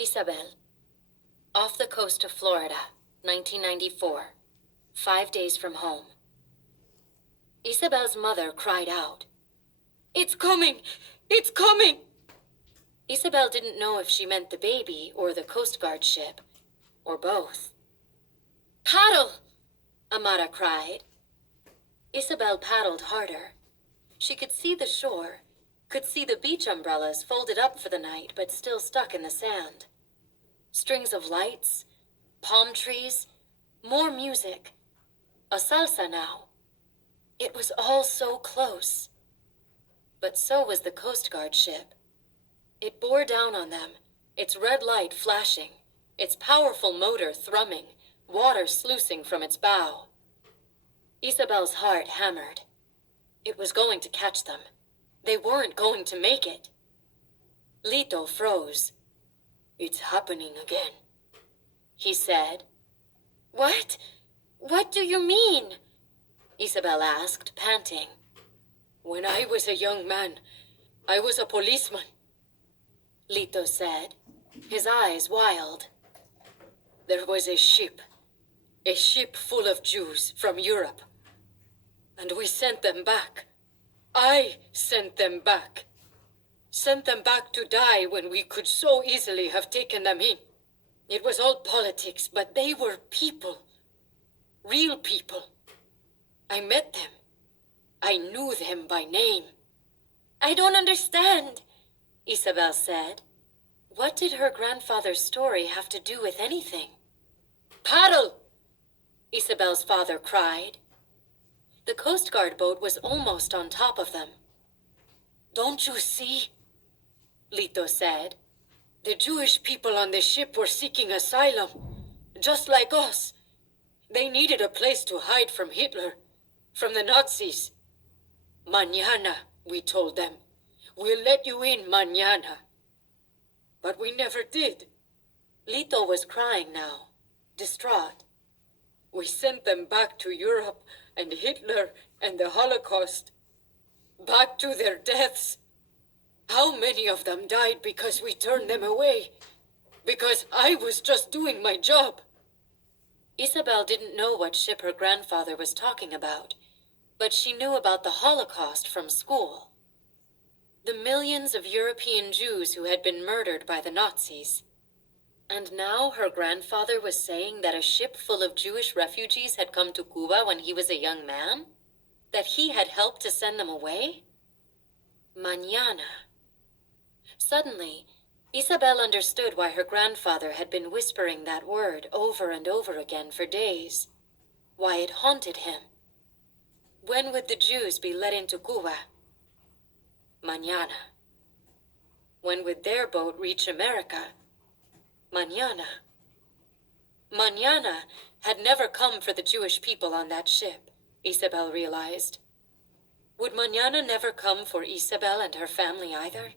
Isabel, off the coast of Florida, 1994, 5 days from home. Isabel's mother cried out, "It's coming! It's coming!" Isabel didn't know if she meant the baby or the Coast Guard ship, or both. "Paddle!" Amara cried. Isabel paddled harder. She could see the shore, could see the beach umbrellas folded up for the night but still stuck in the sand. Strings of lights, palm trees, more music. A salsa now. It was all so close. But so was the Coast Guard ship. It bore down on them, its red light flashing, its powerful motor thrumming, water sluicing from its bow. Isabel's heart hammered. It was going to catch them. They weren't going to make it. Lito froze. "It's happening again," he said. "What? What do you mean?" Isabel asked, panting. "When I was a young man, I was a policeman," Lito said, his eyes wild. "There was a ship full of Jews from Europe. And we sent them back. I sent them back. Sent them back to die when we could so easily have taken them in. It was all politics, but they were people. Real people. I met them. I knew them by name." "I don't understand," Isabel said. What did her grandfather's story have to do with anything? "Paddle!" Isabel's father cried. The Coast Guard boat was almost on top of them. "Don't you see?" Lito said. "The Jewish people on the ship were seeking asylum, just like us. They needed a place to hide from Hitler, from the Nazis. Mañana, we told them. We'll let you in mañana. But we never did." Lito was crying now, distraught. "We sent them back to Europe and Hitler and the Holocaust. Back to their deaths. How many of them died because we turned them away? Because I was just doing my job." Isabel didn't know what ship her grandfather was talking about, but she knew about the Holocaust from school. The millions of European Jews who had been murdered by the Nazis. And now her grandfather was saying that a ship full of Jewish refugees had come to Cuba when he was a young man? That he had helped to send them away? Mañana. Suddenly, Isabel understood why her grandfather had been whispering that word over and over again for days. Why it haunted him. When would the Jews be let into Cuba? Mañana. When would their boat reach America? Mañana. Mañana had never come for the Jewish people on that ship, Isabel realized. Would Mañana never come for Isabel and her family either?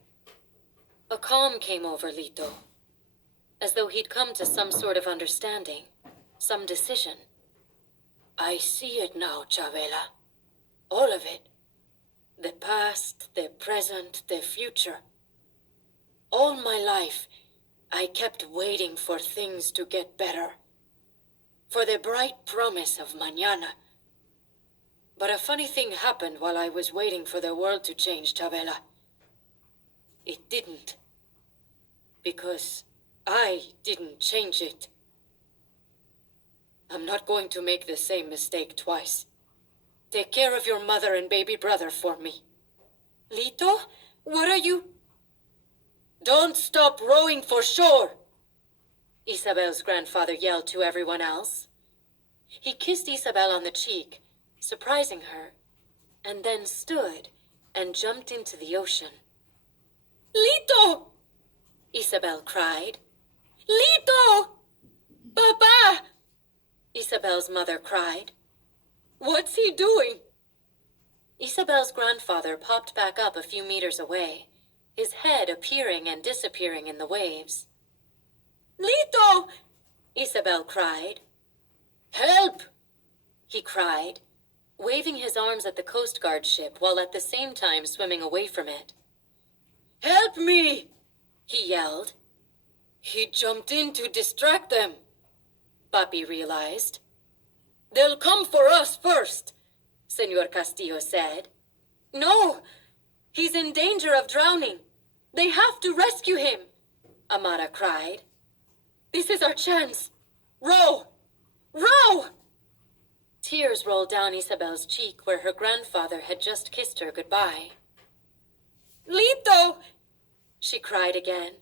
A calm came over Lito, as though he'd come to some sort of understanding, some decision. "I see it now, Chavela. All of it. The past, the present, the future. All my life, I kept waiting for things to get better. For the bright promise of mañana. But a funny thing happened while I was waiting for the world to change, Chavela. It didn't. Because I didn't change it. I'm not going to make the same mistake twice. Take care of your mother and baby brother for me." "Lito, what are you—" "Don't stop rowing for shore!" Isabel's grandfather yelled to everyone else. He kissed Isabel on the cheek, surprising her, and then stood and jumped into the ocean. "Lito!" Isabel cried. "Lito! Papa!" Isabel's mother cried. "What's he doing?" Isabel's grandfather popped back up a few meters away, his head appearing and disappearing in the waves. "Lito!" Isabel cried. "Help!" he cried, waving his arms at the Coast Guard ship while at the same time swimming away from it. "Help me!" he yelled. He jumped in to distract them, Papi realized. They'll come for us first, Senor Castillo said. No, he's in danger of drowning. They have to rescue him, Amara cried. This is our chance. Row! Row! Tears rolled down Isabel's cheek where her grandfather had just kissed her goodbye. Lito! She cried again,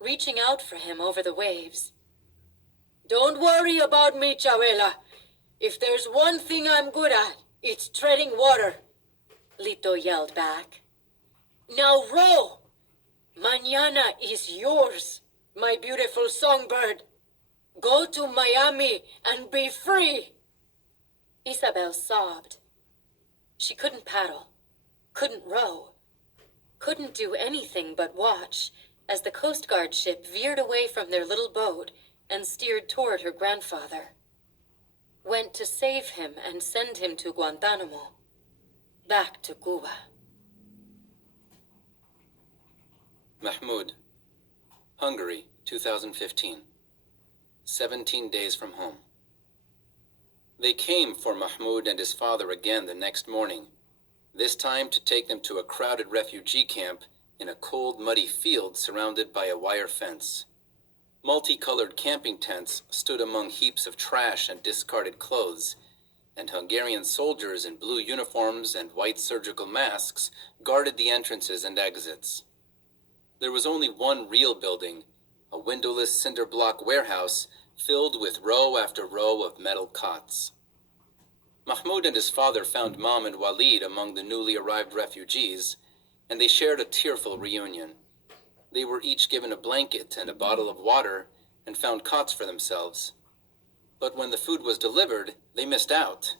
reaching out for him over the waves. Don't worry about me, Chavela. If there's one thing I'm good at, it's treading water, Lito yelled back. Now row! Mañana is yours, my beautiful songbird. Go to Miami and be free. Isabel sobbed. She couldn't paddle, couldn't row, couldn't do anything but watch as the Coast Guard ship veered away from their little boat and steered toward her grandfather. Went to save him and send him to Guantanamo, back to Cuba. Mahmoud, Hungary, 2015. 17 days from home. They came for Mahmoud and his father again the next morning, this time to take them to a crowded refugee camp in a cold, muddy field surrounded by a wire fence. Multicolored camping tents stood among heaps of trash and discarded clothes, and Hungarian soldiers in blue uniforms and white surgical masks guarded the entrances and exits. There was only one real building, a windowless cinder block warehouse filled with row after row of metal cots. Mahmoud and his father found Mom and Walid among the newly arrived refugees, and they shared a tearful reunion. They were each given a blanket and a bottle of water and found cots for themselves. But when the food was delivered, they missed out.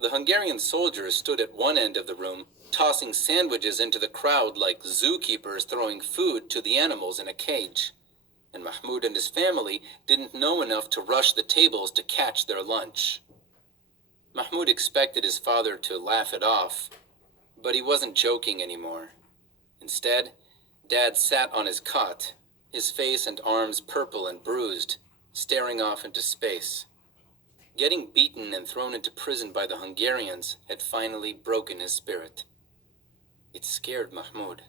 The Hungarian soldiers stood at one end of the room, tossing sandwiches into the crowd like zookeepers throwing food to the animals in a cage. And Mahmoud and his family didn't know enough to rush the tables to catch their lunch. Mahmoud expected his father to laugh it off, but he wasn't joking anymore. Instead, Dad sat on his cot, his face and arms purple and bruised, staring off into space. Getting beaten and thrown into prison by the Hungarians had finally broken his spirit. It scared Mahmoud.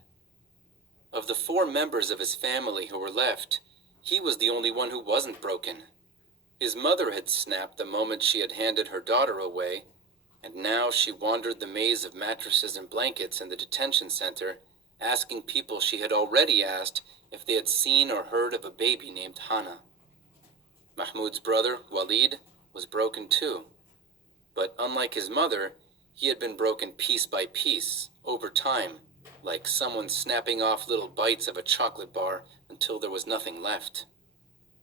Of the 4 members of his family who were left, he was the only one who wasn't broken. His mother had snapped the moment she had handed her daughter away, and now she wandered the maze of mattresses and blankets in the detention center, asking people she had already asked if they had seen or heard of a baby named Hana. Mahmoud's brother, Walid, was broken too. But unlike his mother, he had been broken piece by piece, over time, like someone snapping off little bites of a chocolate bar until there was nothing left.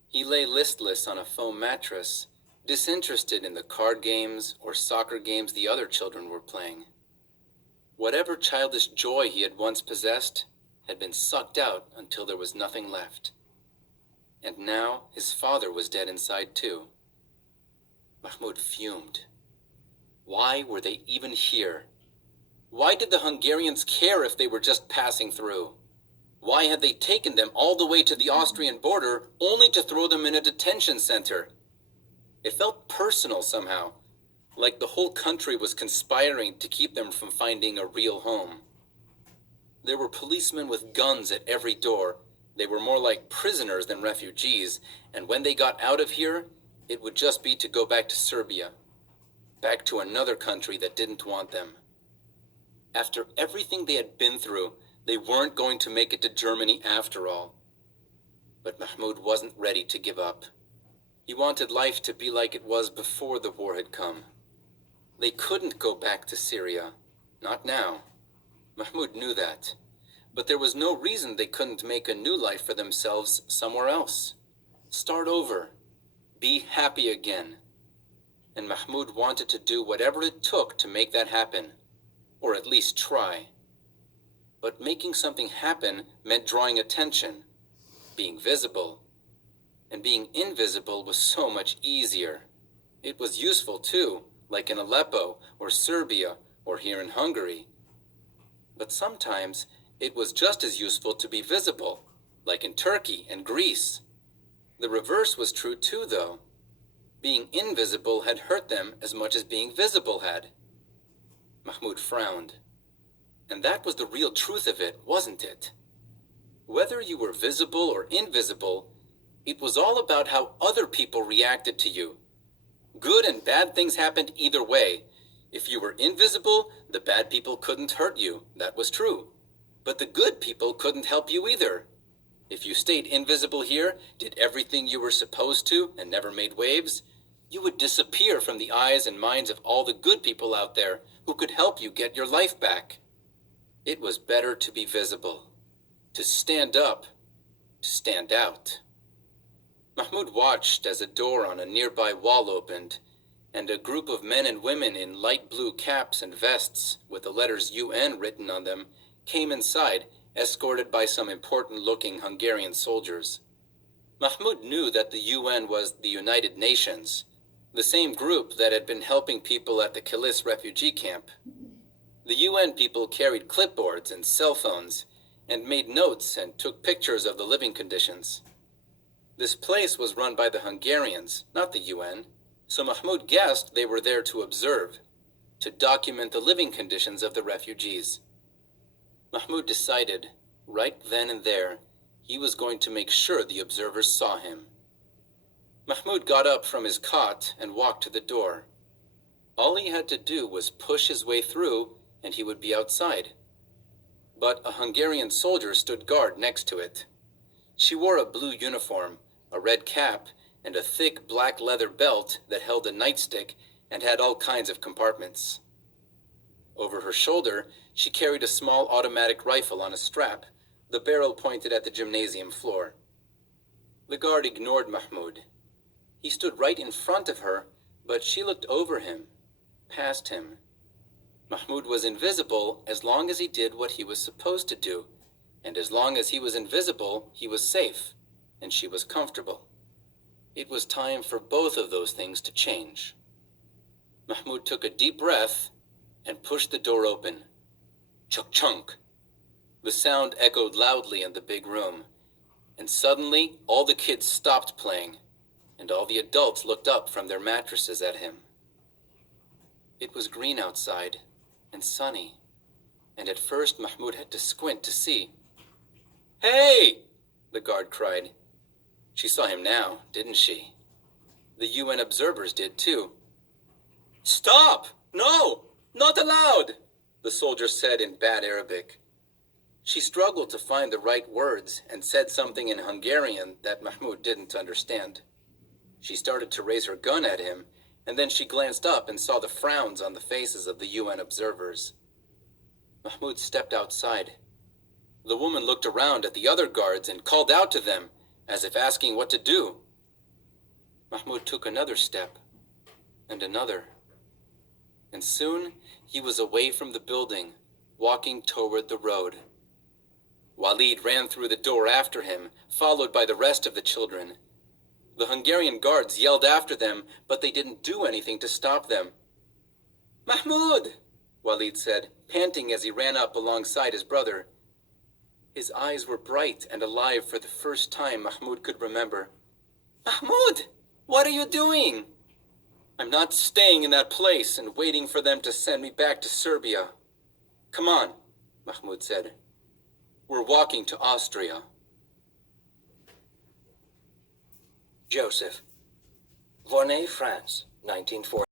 He lay listless on a foam mattress, disinterested in the card games or soccer games the other children were playing. Whatever childish joy he had once possessed had been sucked out until there was nothing left. And now his father was dead inside too. Mahmoud fumed. Why were they even here? Why did the Hungarians care if they were just passing through? Why had they taken them all the way to the Austrian border only to throw them in a detention center? It felt personal somehow, like the whole country was conspiring to keep them from finding a real home. There were policemen with guns at every door. They were more like prisoners than refugees, and when they got out of here, it would just be to go back to Serbia, back to another country that didn't want them. After everything they had been through, they weren't going to make it to Germany after all. But Mahmoud wasn't ready to give up. He wanted life to be like it was before the war had come. They couldn't go back to Syria. Not now. Mahmoud knew that. But there was no reason they couldn't make a new life for themselves somewhere else. Start over. Be happy again. And Mahmoud wanted to do whatever it took to make that happen. Or at least try. But making something happen meant drawing attention, being visible. And being invisible was so much easier. It was useful too, like in Aleppo or Serbia or here in Hungary. But sometimes it was just as useful to be visible, like in Turkey and Greece. The reverse was true too, though. Being invisible had hurt them as much as being visible had. Mahmoud frowned. And that was the real truth of it, wasn't it? Whether you were visible or invisible, it was all about how other people reacted to you. Good and bad things happened either way. If you were invisible, the bad people couldn't hurt you. That was true. But the good people couldn't help you either. If you stayed invisible here, did everything you were supposed to, and never made waves, you would disappear from the eyes and minds of all the good people out there who could help you get your life back. It was better to be visible, to stand up, to stand out. Mahmoud watched as a door on a nearby wall opened, and a group of men and women in light blue caps and vests with the letters UN written on them came inside, escorted by some important-looking Hungarian soldiers. Mahmoud knew that the UN was the United Nations, the same group that had been helping people at the Kilis refugee camp. The UN people carried clipboards and cell phones and made notes and took pictures of the living conditions. This place was run by the Hungarians, not the UN, so Mahmoud guessed they were there to observe, to document the living conditions of the refugees. Mahmoud decided, right then and there, he was going to make sure the observers saw him. Mahmoud got up from his cot and walked to the door. All he had to do was push his way through, and he would be outside. But a Hungarian soldier stood guard next to it. She wore a blue uniform, a red cap, and a thick black leather belt that held a nightstick and had all kinds of compartments. Over her shoulder, she carried a small automatic rifle on a strap, the barrel pointed at the gymnasium floor. The guard ignored Mahmoud. He stood right in front of her, but she looked over him, past him. Mahmoud was invisible as long as he did what he was supposed to do, and as long as he was invisible, he was safe, and she was comfortable. It was time for both of those things to change. Mahmoud took a deep breath and pushed the door open. Chunk-chunk. The sound echoed loudly in the big room, and suddenly all the kids stopped playing, and all the adults looked up from their mattresses at him. It was green outside, and sunny, and at first Mahmoud had to squint to see. "Hey!" the guard cried. She saw him now, didn't she? The UN observers did too. "Stop! No! Not allowed!" the soldier said in bad Arabic. She struggled to find the right words and said something in Hungarian that Mahmoud didn't understand. She started to raise her gun at him, and then she glanced up and saw the frowns on the faces of the UN observers. Mahmoud stepped outside. The woman looked around at the other guards and called out to them, as if asking what to do. Mahmoud took another step, and another. And soon he was away from the building, walking toward the road. Walid ran through the door after him, followed by the rest of the children. The Hungarian guards yelled after them, but they didn't do anything to stop them. "Mahmoud!" Walid said, panting as he ran up alongside his brother. His eyes were bright and alive for the first time Mahmoud could remember. "Mahmoud! What are you doing?" "I'm not staying in that place and waiting for them to send me back to Serbia." "Come on," Mahmoud said. "We're walking to Austria." Joseph. Vournay, France, 1940.